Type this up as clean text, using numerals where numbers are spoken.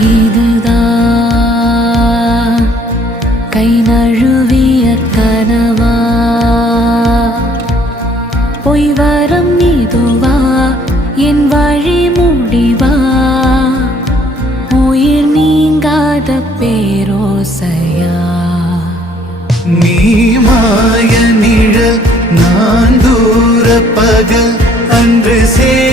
இதுதான் கை நழுவிய கனவா? பொய் வரம் இதுவா? என் வழி முடிவா? உயிர் நீங்காத பேரோசையா? நீ மாய நிழல், நான் தூர பகல், அன்று சே